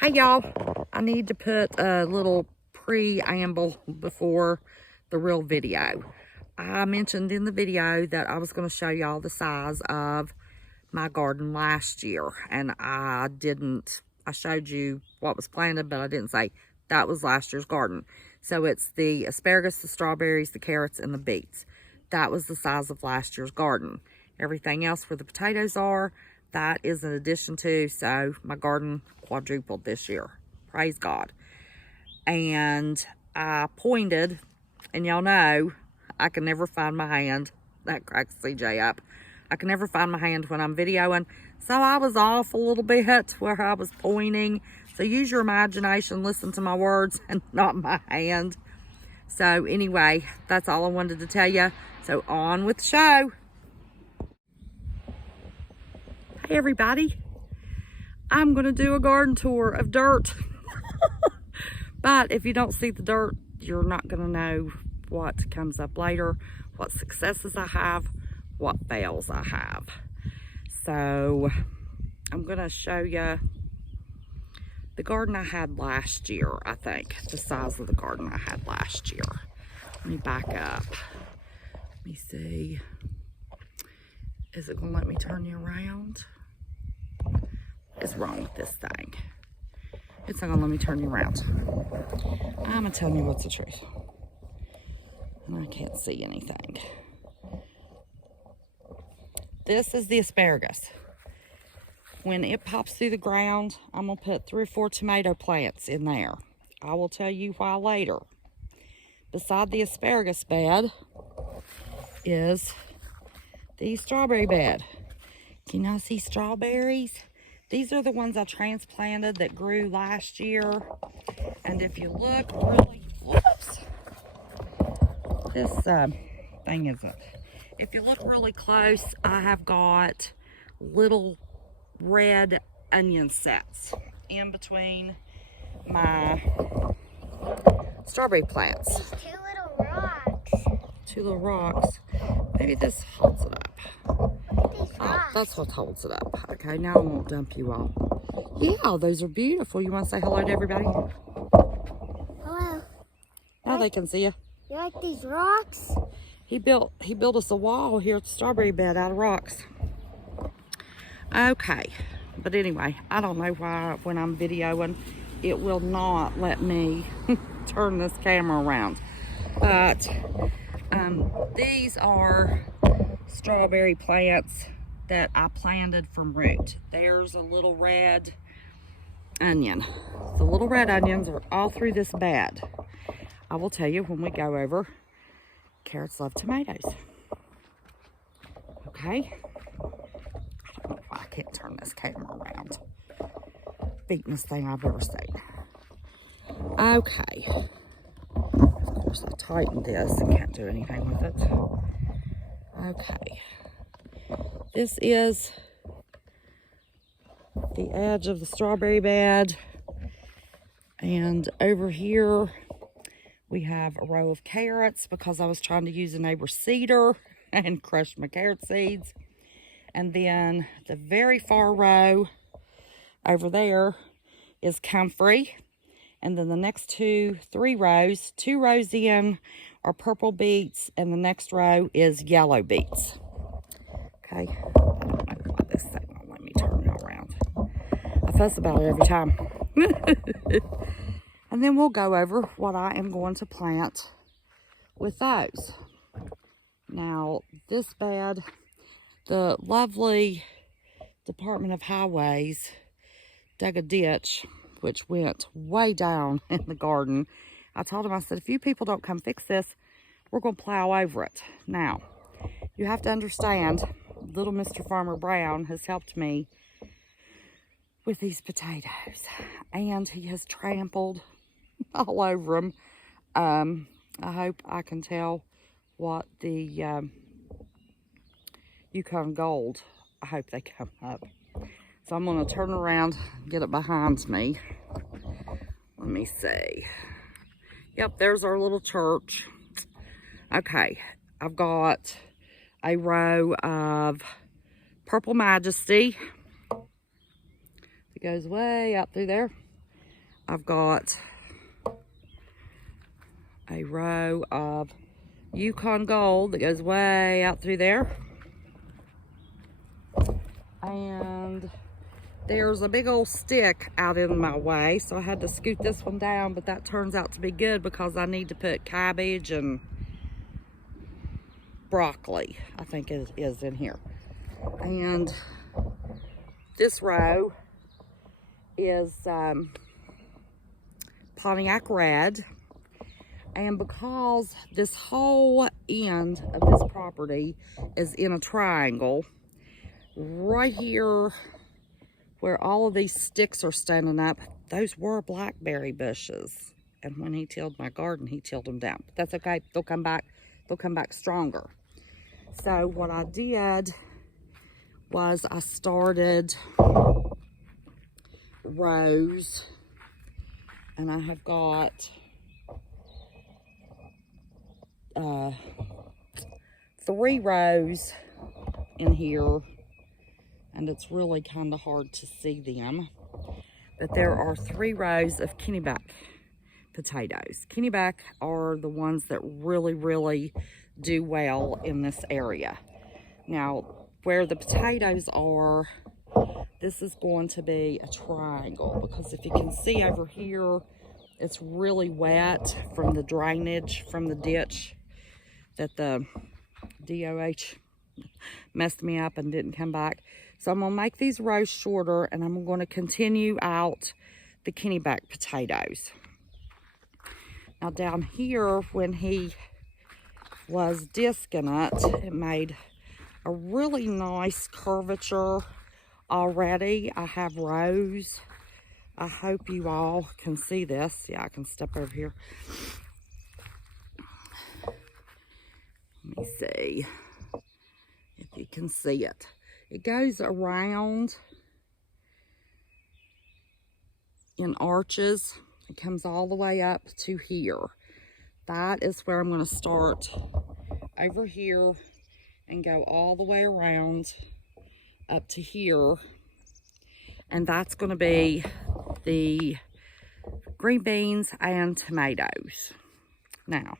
Hey y'all, I need to put a little preamble before the real video. I mentioned in the video that I was going to show y'all the size of my garden last year, and I showed you what was planted, but I didn't say that was last year's garden. So it's the asparagus, the strawberries, the carrots, and the beets. That was the size of last year's garden. Everything else where the potatoes are, that is an addition to, so my garden quadrupled this year. Praise God. And I pointed, and y'all know, I can never find my hand. That cracks CJ up. I can never find my hand when I'm videoing. So I was off a little bit where I was pointing. So use your imagination, listen to my words and not my hand. So anyway, that's all I wanted to tell you. So on with the show. Hey everybody, I'm gonna do a garden tour of dirt. But if you don't see the dirt, you're not gonna know what comes up later, what successes I have, what fails I have. So I'm gonna show you the garden I had last year, I think, the size of the garden I had last year. Let me back up. Let me see. Is it gonna let me turn you around? What's wrong with this thing? It's not gonna let me turn you around. I'm gonna tell you what's the truth. And I can't see anything. This is the asparagus. When it pops through the ground, I'm gonna put 3 or 4 tomato plants in there. I will tell you why later. Beside the asparagus bed is the strawberry bed. Can y'all see strawberries? These are the ones I transplanted that grew last year. And if you look really, whoops, this thing isn't. If you look really close, I have got little red onion sets in between my strawberry plants. These 2 little rocks. 2 little rocks. Maybe this holds it up. These Oh, rocks. that's what holds it up. Okay, now I won't dump you all. Yeah, those are beautiful. You want to say hello to everybody? Hello. Now they can see you. You like these rocks? He built us a wall here at the strawberry bed out of rocks. Okay, but anyway, I don't know why when I'm videoing, it will not let me turn this camera around. But these are strawberry plants that I planted from root. There's a little red onion. The little red onions are all through this bed. I will tell you when we go over, carrots love tomatoes. Okay? I don't know why I can't turn this camera around. Beatingest thing I've ever seen. Okay. Of course I tightened this and can't do anything with it. Okay. This is the edge of the strawberry bed. And over here we have a row of carrots because I was trying to use a neighbor's seeder and crush my carrot seeds. And then the very far row over there is comfrey. And then the next 3 rows, 2 rows in are purple beets, and the next row is yellow beets. Okay, I don't know why this thing won't let me turn it around. I fuss about it every time. And then we'll go over what I am going to plant with those. Now, this bed, the lovely Department of Highways dug a ditch, which went way down in the garden. I told him, I said, if you people don't come fix this, we're going to plow over it. Now, you have to understand, little Mr. Farmer Brown has helped me with these potatoes. And he has trampled all over them. I hope I can tell what the Yukon Gold, I hope they come up. So I'm going to turn around, get it behind me. Let me see. Yep, there's our little church. Okay, I've got a row of Purple Majesty. It goes way out through there. I've got a row of Yukon Gold that goes way out through there. And there's a big old stick out in my way, so I had to scoot this one down, but that turns out to be good because I need to put cabbage and broccoli, I think it is in here. And this row is Pontiac Red. And because this whole end of this property is in a triangle, right here where all of these sticks are standing up, those were blackberry bushes. And when he tilled my garden, he tilled them down. But that's okay, they'll come back stronger. So what I did was I started rows, and I have got 3 rows in here, and it's really kind of hard to see them, but there are 3 rows of Kennebec potatoes. Kennebec are the ones that really do well in this area. Now, where the potatoes are, this is going to be a triangle, because if you can see over here, it's really wet from the drainage from the ditch that the DOH messed me up and didn't come back. So I'm going to make these rows shorter, and I'm going to continue out the Kennebec potatoes. Now down here, when he was disking it, it made a really nice curvature already. I have rows. I hope you all can see this. Yeah, I can step over here. Let me see if you can see it. It goes around in arches. It comes all the way up to here. That is where I'm going to start over here and go all the way around up to here. And that's going to be the green beans and tomatoes. Now,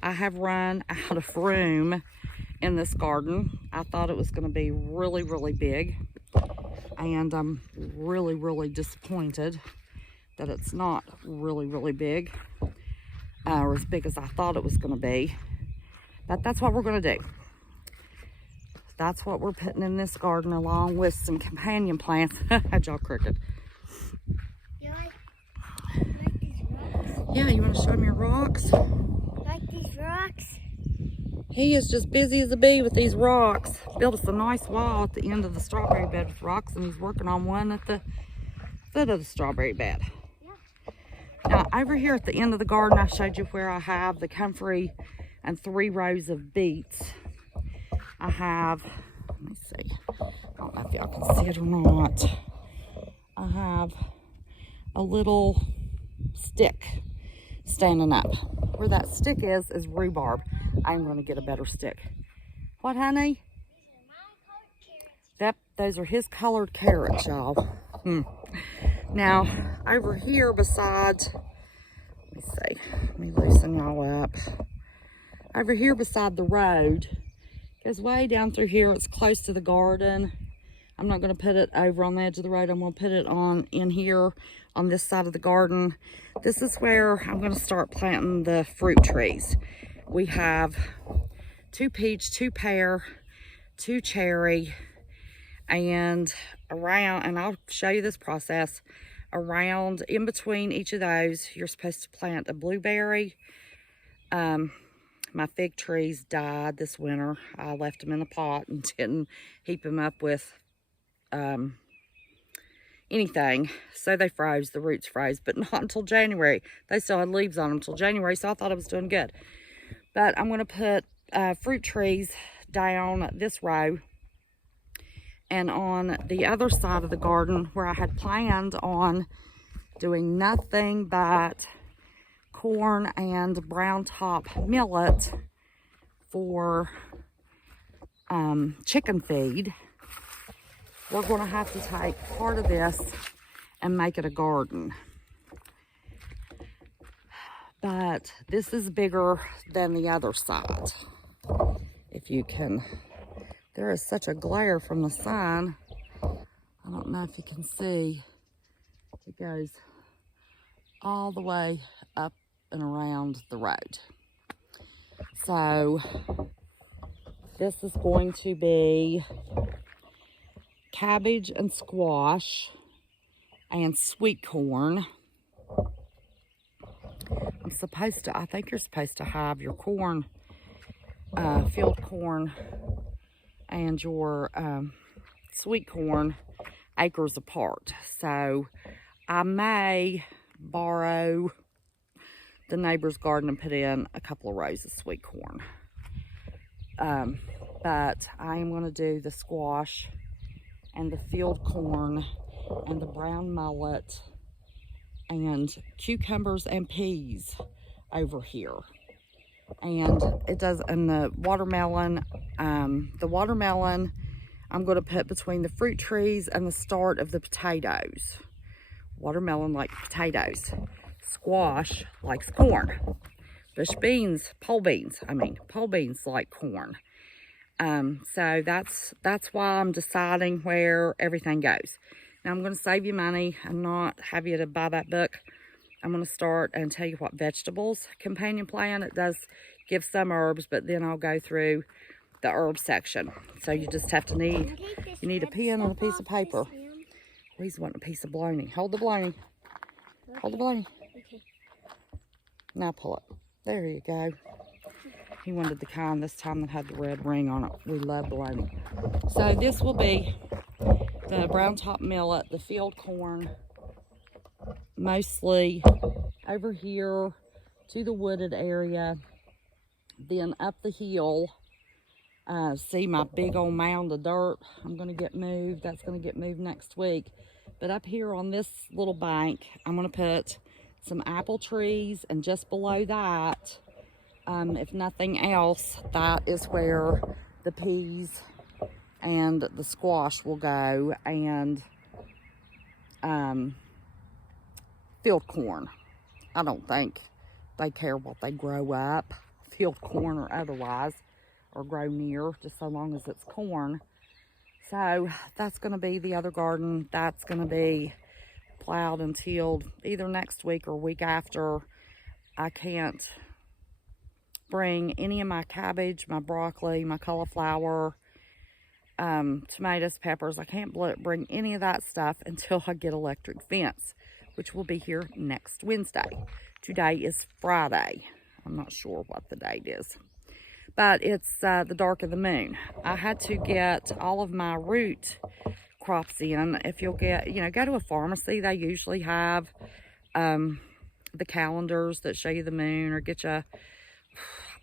I have run out of room in this garden. I thought it was going to be really big, and I'm really disappointed that it's not really big, or as big as I thought it was going to be. But that's what we're going to do. That's what we're putting in this garden, along with some companion plants. Had y'all crooked? You like these rocks? Yeah, you want to show me your rocks? Like these rocks? He is just busy as a bee with these rocks. Built us a nice wall at the end of the strawberry bed with rocks, and he's working on one at the foot of the strawberry bed. Yeah. Now, over here at the end of the garden, I showed you where I have the comfrey and 3 rows of beets. I have, let me see, I don't know if y'all can see it or not. I have a little stick standing up. Where that stick is rhubarb. I'm going to get a better stick. What, honey? Yep, those are his colored carrots, y'all. Now, over here beside, let me see, let me loosen y'all up. Over here beside the road, goes way down through here. It's close to the garden. I'm not going to put it over on the edge of the road. I'm going to put it on in here on this side of the garden. This is where I'm going to start planting the fruit trees. We have 2 peach, 2 pear, 2 cherry, and around, and I'll show you this process, around in between each of those, you're supposed to plant a blueberry. My fig trees died this winter. I left them in the pot and didn't heap them up with anything, so they froze, the roots froze, but not until January. They still had leaves on them until January, so I thought I was doing good. But I'm going to put fruit trees down this row, and on the other side of the garden where I had planned on doing nothing but corn and brown top millet for chicken feed, we're going to have to take part of this and make it a garden. but this is bigger than the other side. If you can, there is such a glare from the sun. I don't know if you can see. It goes all the way up and around the road. So this is going to be cabbage and squash and sweet corn. I think you're supposed to have your corn, field corn, and your sweet corn acres apart. So I may borrow the neighbor's garden and put in a couple of rows of sweet corn. But I am going to do the squash and the field corn and the brown mullet and cucumbers and peas over here. And the watermelon, I'm going to put between the fruit trees and the start of the potatoes. Watermelon like potatoes. Squash likes corn. Bush beans, pole beans like corn. So that's why I'm deciding where everything goes. Now I'm going to save you money and not have you to buy that book. I'm going to start and tell you what vegetables companion plan. It does give some herbs, but then I'll go through the herb section. So you just have to need a pen and a piece of paper. He's wanting a piece of bologna. Hold the bologna. Hold the bologna. Okay. Now pull it. There you go. He wanted the kind this time that had the red ring on it. We love bologna. So this will be the brown top millet, the field corn, mostly over here to the wooded area, then up the hill. See my big old mound of dirt I'm going to get moved. That's going to get moved next week. But up here on this little bank, I'm going to put some apple trees, and just below that, if nothing else, that is where the peas and the squash will go, and field corn. I don't think they care what they grow up, field corn or otherwise, or grow near, just so long as it's corn. So that's going to be the other garden. That's going to be plowed and tilled either next week or week after. I can't bring any of my cabbage, my broccoli, my cauliflower, tomatoes, peppers. I can't bring any of that stuff until I get electric fence, which will be here next Wednesday. Today is Friday. I'm not sure what the date is, but it's the dark of the moon. I had to get all of my root crops in. If you'll get, go to a pharmacy, they usually have the calendars that show you the moon, or get you,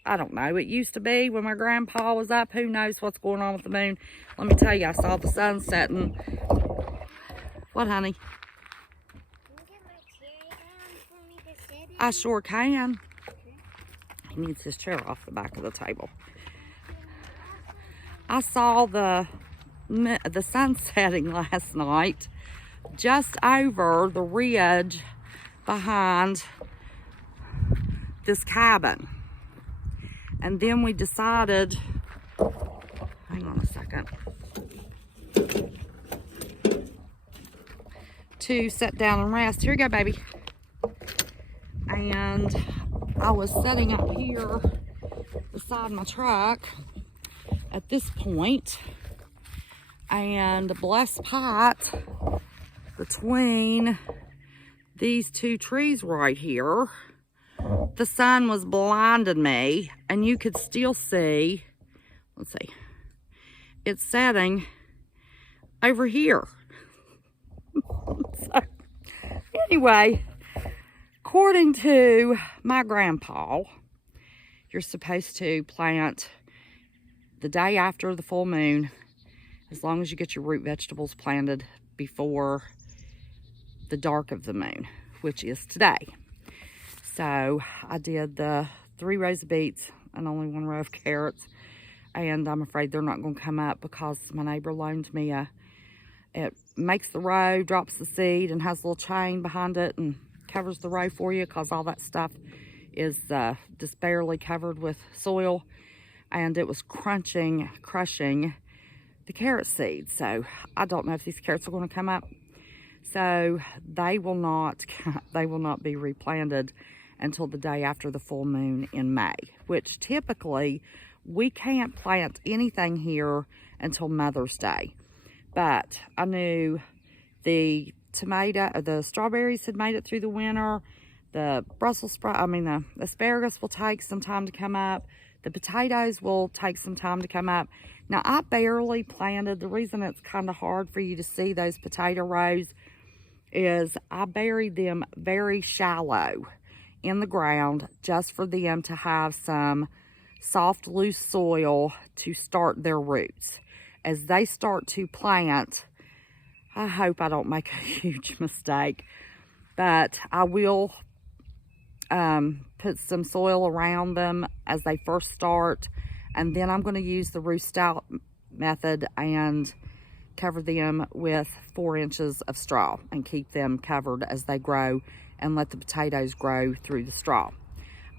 I don't know, it used to be when my grandpa was up, who knows what's going on with the moon. Let me tell you, I saw the sun setting. What, honey? Can you get my chair down for me to sit in? I sure can. He needs his chair off the back of the table. I saw the sun setting last night just over the ridge behind this cabin. And then we decided, hang on a second, to sit down and rest. Here you go, baby. And I was sitting up here beside my truck at this point, and bless Pat, between these two trees right here, the sun was blinding me, and you could still see, let's see, it's setting over here. So, anyway, according to my grandpa, you're supposed to plant the day after the full moon, as long as you get your root vegetables planted before the dark of the moon, which is today. So I did the 3 rows of beets and only 1 row of carrots, and I'm afraid they're not going to come up because my neighbor loaned me it makes the row, drops the seed, and has a little chain behind it and covers the row for you, because all that stuff is just barely covered with soil, and it was crushing the carrot seeds. So I don't know if these carrots are going to come up. So they will not be replanted until the day after the full moon in May, which typically we can't plant anything here until Mother's Day. But I knew the strawberries had made it through the winter. The the asparagus will take some time to come up. The potatoes will take some time to come up. Now, I barely planted. The reason it's kind of hard for you to see those potato rows is I buried them very shallow in the ground just for them to have some soft, loose soil to start their roots. As they start to plant, I hope I don't make a huge mistake, but I will put some soil around them as they first start, and then I'm going to use the roost out method and cover them with 4 inches of straw and keep them covered as they grow, and let the potatoes grow through the straw.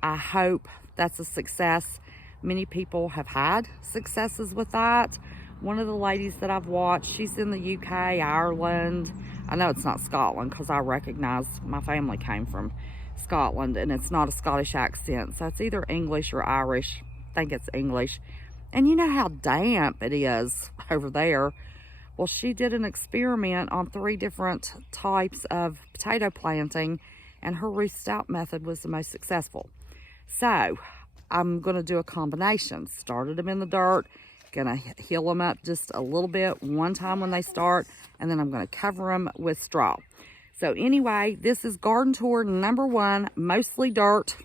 I hope that's a success. Many people have had successes with that. One of the ladies that I've watched, she's in the UK, Ireland. I know it's not Scotland because I recognize my family came from Scotland, and it's not a Scottish accent. So it's either English or Irish. I think it's English. And you know how damp it is over there. Well, she did an experiment on 3 different types of potato planting, and her roost out method was the most successful. So I'm going to do a combination. Started them in the dirt, gonna heal them up just a little bit one time when they start, and then I'm going to cover them with straw. So anyway, this is garden tour number 1, mostly dirt,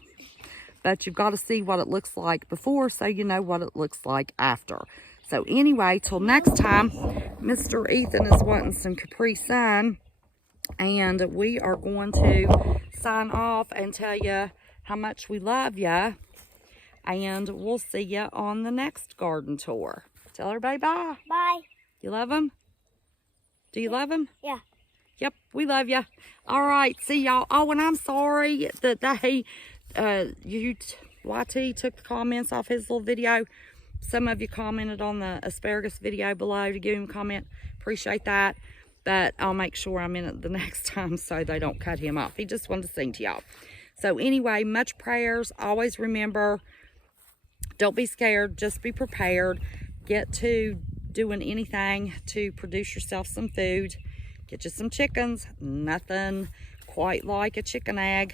but you've got to see what it looks like before so you know what it looks like after. So anyway, till next time, Mr. Ethan is wanting some Capri Sun, and we are going to sign off and tell you how much we love you, and we'll see you on the next garden tour. Tell everybody bye. Bye. You love them? Do you love them? Yeah. Yep, we love you. All right, see y'all. Oh, and I'm sorry that YT took the comments off his little video. Some of you commented on the asparagus video below to give him a comment. Appreciate that. But I'll make sure I'm in it the next time so they don't cut him off. He just wanted to sing to y'all. So anyway, much prayers. Always remember, don't be scared. Just be prepared. Get to doing anything to produce yourself some food. Get you some chickens. Nothing quite like a chicken egg.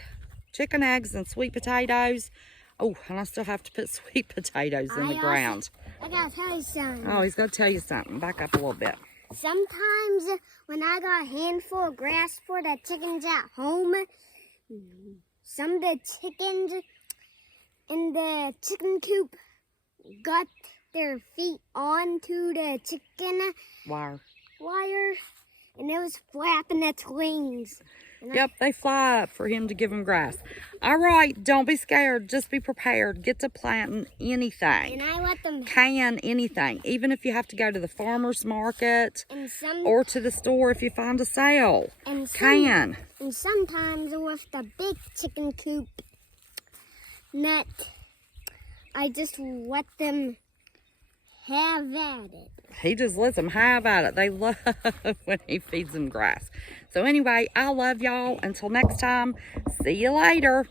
Chicken eggs and sweet potatoes. Oh, and I still have to put sweet potatoes in the ground. I gotta tell you something. Oh, he's got to tell you something. Back up a little bit. Sometimes when I got a handful of grass for the chickens at home, some of the chickens in the chicken coop got their feet onto the chicken wire, and it was flapping its wings. Yep, they fly up for him to give them grass. All right, don't be scared. Just be prepared. Get to planting anything. And I let them can anything, even if you have to go to the farmer's market or to the store if you find a sale. And sometimes with the big chicken coop net, I just let them have at it. He just lets them have at it. They love when he feeds them grass. So anyway, I love y'all. Until next time, see you later.